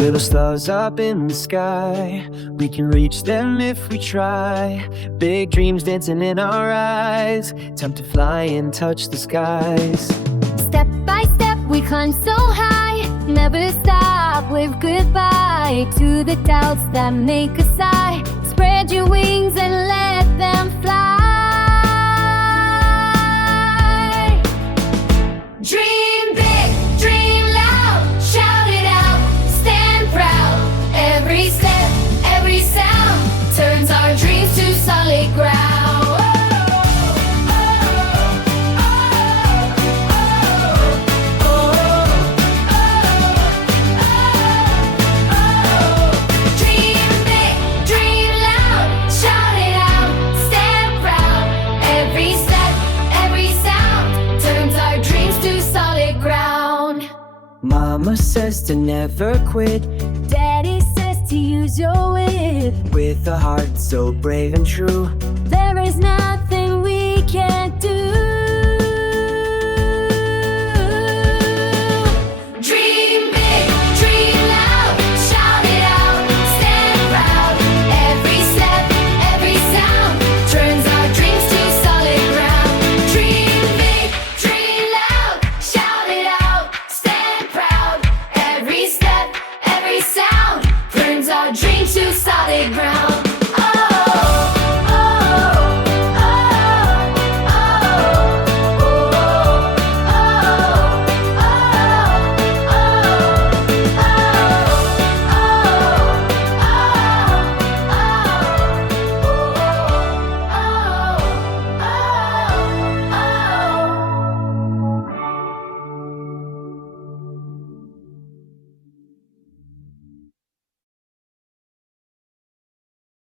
Little stars up in the sky, we can reach them if we try. Big dreams dancing in our eyes, time to fly and touch the skies. Step by step we climb so high, never stop, wave goodbye to the doubts that make us sigh. Spread your wings and let them fly. Dream big, dream loud, shout it out, stand proud. Every step, every sound turns our dreams to solid ground. Mama says to never quit, Daddy says to use your wit. with a heart so brave and true. There is nothing